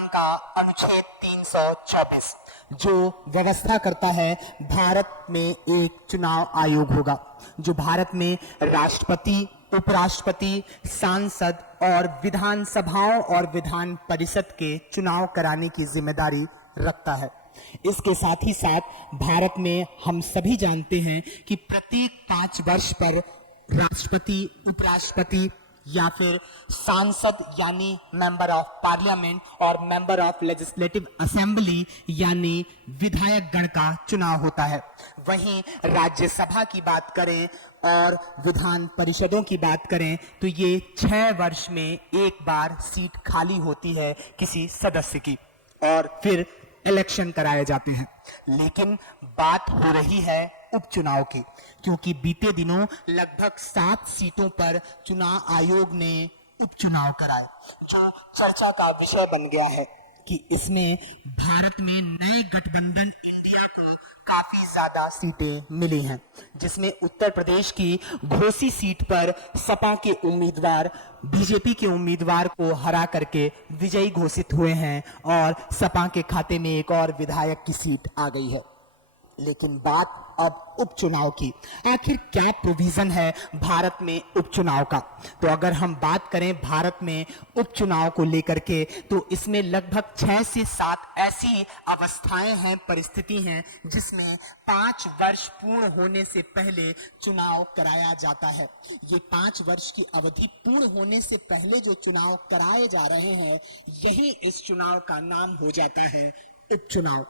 संविधान का अनुच्छेद 324 जो व्यवस्था करता है भारत में एक चुनाव आयोग होगा जो भारत में राष्ट्रपति, उपराष्ट्रपति, सांसद और विधानसभाओं और विधान परिषद के चुनाव कराने की जिम्मेदारी रखता है। इसके साथ ही साथ भारत में हम सभी जानते हैं कि प्रत्येक 5 वर्ष पर राष्ट्रपति, उपराष्ट्रपति या फिर सांसद यानी मेंबर ऑफ पार्लियामेंट और मेंबर ऑफ लेजिस्लेटिव असेंबली यानी विधायक गण का चुनाव होता है। वहीं राज्यसभा की बात करें और विधान परिषदों की बात करें तो ये 6 वर्ष में एक बार सीट खाली होती है किसी सदस्य की और फिर इलेक्शन कराए जाते हैं। लेकिन बात हो रही है उपचुनाव की, क्योंकि बीते दिनों लगभग 7 सीटों पर चुनाव आयोग ने उपचुनाव कराए, जो चर्चा का विषय बन गया है कि इसमें भारत में नए गठबंधन इंडिया को काफी ज्यादा सीटें मिली हैं, जिसमें उत्तर प्रदेश की घोसी सीट पर सपा के उम्मीदवार बीजेपी के उम्मीदवार को हरा करके विजयी घोषित हुए हैं और सपा के खाते में एक और विधायक की सीट आ गई है। लेकिन बात अब उपचुनाव की, आखिर क्या प्रोविजन है भारत में उपचुनाव का? तो अगर हम बात करें भारत में उपचुनाव को लेकर के तो इसमें लगभग 6 से 7 ऐसी अवस्थाएं हैं, परिस्थिति हैं जिसमें 5 वर्ष पूर्ण होने से पहले चुनाव कराया जाता है। ये 5 वर्ष की अवधि पूर्ण होने से पहले जो चुनाव कराए जा रहे हैं, यही इस चुनाव का नाम हो जाता है उपचुनाव।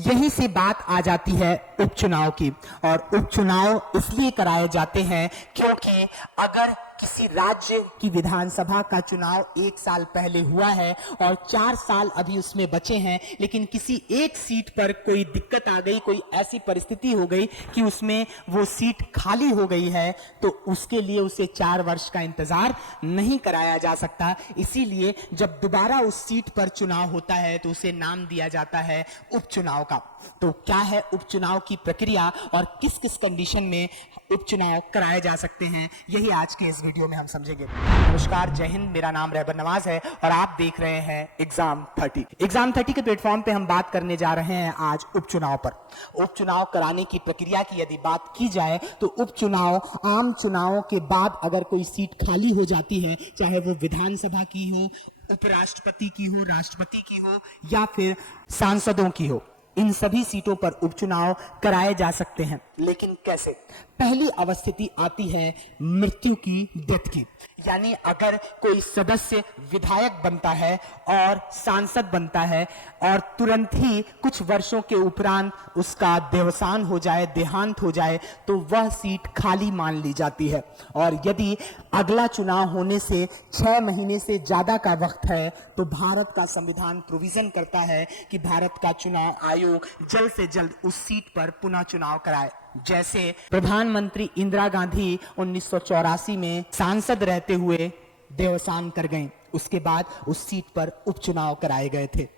यहीं से बात आ जाती है उपचुनाव की, और उपचुनाव इसलिए कराए जाते हैं क्योंकि अगर किसी राज्य की विधानसभा का चुनाव 1 साल पहले हुआ है और 4 साल अभी उसमें बचे हैं, लेकिन किसी एक सीट पर कोई दिक्कत आ गई, कोई ऐसी परिस्थिति हो गई कि उसमें वो सीट खाली हो गई है, तो उसके लिए उसे 4 वर्ष का इंतजार नहीं कराया जा सकता। इसीलिए जब दोबारा उस सीट पर चुनाव होता है तो उसे नाम दिया जाता है उपचुनाव का। तो क्या है उपचुनाव की प्रक्रिया और किस किस कंडीशन में उपचुनाव कराए जा सकते हैं, यही आज के इस वीडियो में हम समझेंगे। नमस्कार, जय हिंद, मेरा नाम रहबर नवाज है और आप देख रहे हैं एग्जाम 30। एग्जाम 30 के प्लेटफॉर्म पे हम बात करने जा रहे हैं आज उपचुनाव पर। उपचुनाव कराने की प्रक्रिया की यदि बात की जाए तो उपचुनाव आम चुनावों के बाद अगर कोई सीट खाली हो जाती है, चाहे वो विधानसभा की हो, उपराष्ट्रपति की हो, राष्ट्रपति की हो या फिर सांसदों की हो, इन सभी सीटों पर उपचुनाव कराए जा सकते हैं। लेकिन कैसे? पहली अवस्थिति आती है मृत्यु की, डेथ की, यानी अगर कोई सदस्य विधायक बनता है और सांसद बनता है और तुरंत ही कुछ वर्षों के उपरांत उसका देवसान हो जाए, देहांत हो जाए, तो वह सीट खाली मान ली जाती है। और यदि अगला चुनाव होने से 6 महीने से ज्यादा का वक्त है तो भारत का संविधान प्रोविजन करता है कि भारत का चुनाव आयोग जल्द से जल्द उस सीट पर पुनः चुनाव कराए। जैसे प्रधानमंत्री इंदिरा गांधी 1984 में सांसद रहते हुए देवसान कर गए, उसके बाद उस सीट पर उपचुनाव कराए गए थे।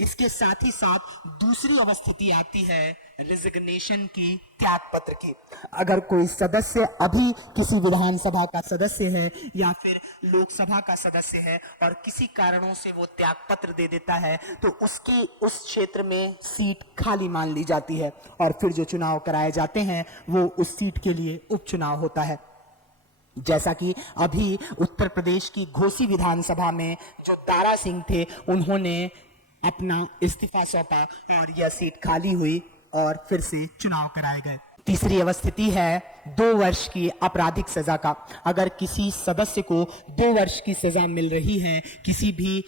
इसके साथ ही साथ दूसरी अवस्थिति आती है रिजिग्नेशन की, त्याग पत्र की। अगर कोई सदस्य अभी किसी विधानसभा का सदस्य है या फिर लोकसभा का सदस्य है और किसी कारणों से वो त्याग पत्र दे देता है तो उसकी उस क्षेत्र में सीट खाली मान ली जाती है और फिर जो चुनाव कराए जाते हैं वो उस सीट के लिए उपचुनाव होता है। जैसा कि अभी उत्तर प्रदेश की घोसी विधानसभा में जो दारा सिंह थे, उन्होंने अपना इस्तीफा सौंपा और यह सीट खाली हुई और फिर से चुनाव कराए गए। तीसरी अवस्थिति है 2 वर्ष की आपराधिक सजा का। अगर किसी सदस्य को 2 वर्ष की सजा मिल रही है किसी भी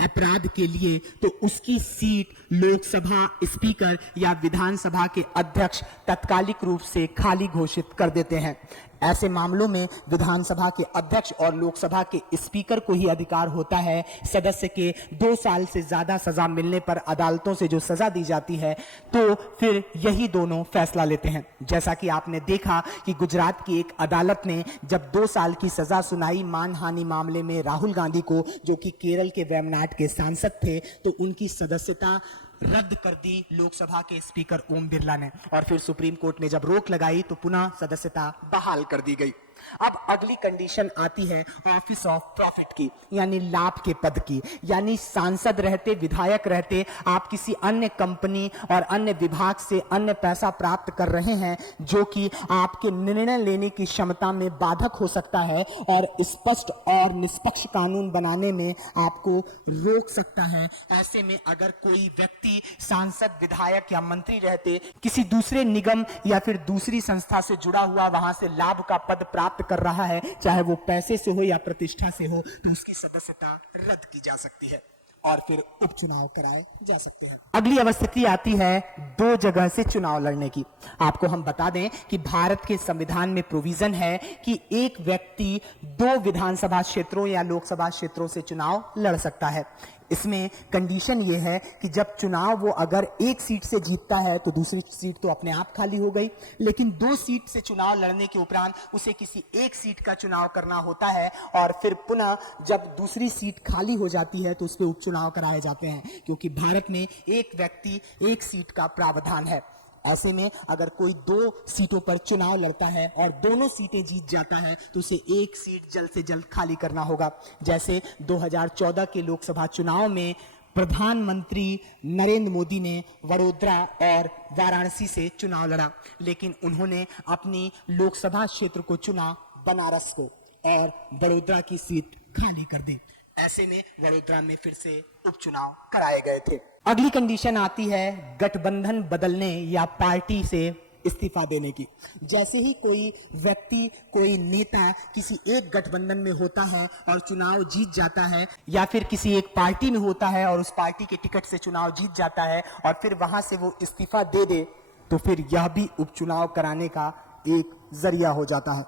अपराध के लिए, तो उसकी सीट लोकसभा स्पीकर या विधानसभा के अध्यक्ष तत्कालिक रूप से खाली घोषित कर देते हैं। ऐसे मामलों में विधानसभा के अध्यक्ष और लोकसभा के स्पीकर को ही अधिकार होता है सदस्य के 2 साल से ज्यादा सजा मिलने पर अदालतों से जो सजा दी जाती है, तो फिर यही दोनों फैसला लेते हैं। जैसा कि आपने देखा कि गुजरात की एक अदालत ने जब 2 साल की सजा सुनाई मानहानि मामले में राहुल गांधी को, जो कि केरल के वेमनाड के सांसद थे, तो उनकी सदस्यता रद्द कर दी लोकसभा के स्पीकर ओम बिरला ने, और फिर सुप्रीम कोर्ट ने जब रोक लगाई तो पुनः सदस्यता बहाल कर दी गई। अब अगली कंडीशन आती है ऑफिस ऑफ प्रॉफिट की, यानी लाभ के पद की। यानी सांसद रहते, विधायक रहते आप किसी अन्य कंपनी और अन्य विभाग से अन्य पैसा प्राप्त कर रहे हैं जो कि आपके निर्णय लेने की क्षमता में बाधक हो सकता है और स्पष्ट और निष्पक्ष कानून बनाने में आपको रोक सकता है। ऐसे में अगर कोई व्यक्ति सांसद, विधायक या मंत्री रहते किसी दूसरे निगम या फिर दूसरी संस्था से जुड़ा हुआ वहां से लाभ का पद प्राप्त कर रहा है, चाहे वो पैसे से हो या प्रतिष्ठा से हो, तो उसकी सदस्यता रद्द की जा सकती है और फिर उपचुनाव कराए जा सकते हैं। अगली अवस्थिति आती है दो जगह से चुनाव लड़ने की। आपको हम बता दें कि भारत के संविधान में प्रोविजन है कि एक व्यक्ति 2 विधानसभा क्षेत्रों या लोकसभा क्षेत्रों से चुनाव लड़ सकता है। इसमें कंडीशन यह है कि जब चुनाव वो अगर एक सीट से जीतता है तो दूसरी सीट तो अपने आप खाली हो गई, लेकिन 2 सीट से चुनाव लड़ने के उपरांत उसे किसी एक सीट का चुनाव करना होता है और फिर पुनः जब दूसरी सीट खाली हो जाती है तो उस पर उपचुनाव कराए जाते हैं, क्योंकि भारत में एक व्यक्ति एक सीट का प्रावधान है। ऐसे में अगर कोई 2 सीटों पर चुनाव लड़ता है और दोनों सीटें जीत जाता है तो उसे एक सीट जल्द से जल्द खाली करना होगा। जैसे 2014 के लोकसभा चुनाव में प्रधानमंत्री नरेंद्र मोदी ने वडोदरा और वाराणसी से चुनाव लड़ा, लेकिन उन्होंने अपनी लोकसभा क्षेत्र को चुना बनारस को और वडोदरा की सीट खाली कर दी। ऐसे में वडोदरा में फिर से उपचुनाव कराए गए थे। अगली कंडीशन आती है गठबंधन बदलने या पार्टी से इस्तीफा देने की। जैसे ही कोई व्यक्ति, कोई नेता किसी एक गठबंधन में होता है और चुनाव जीत जाता है, या फिर किसी एक पार्टी में होता है और उस पार्टी के टिकट से चुनाव जीत जाता है और फिर वहां से वो इस्तीफा दे दे, तो फिर यह भी उपचुनाव कराने का एक जरिया हो जाता है।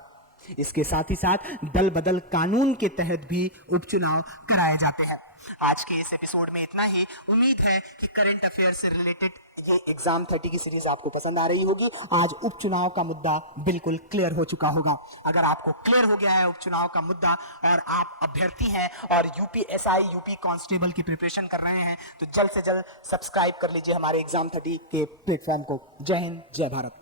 इसके साथ ही साथ दल बदल कानून के तहत भी उपचुनाव कराए जाते हैं। आज के इस एपिसोड में इतना ही। उम्मीद है कि करंट अफेयर से रिलेटेड ये एग्जाम 30 की सीरीज आपको पसंद आ रही होगी। आज उपचुनाव का मुद्दा बिल्कुल क्लियर हो चुका होगा। अगर आपको क्लियर हो गया है उपचुनाव का मुद्दा और आप अभ्यर्थी हैं और यूपीएसआई, यूपी कांस्टेबल की प्रिपरेशन कर रहे हैं, तो जल्द से जल्द सब्सक्राइब कर लीजिए हमारे एग्जाम 30 के प्लेटफॉर्म को। जय हिंद, जय भारत।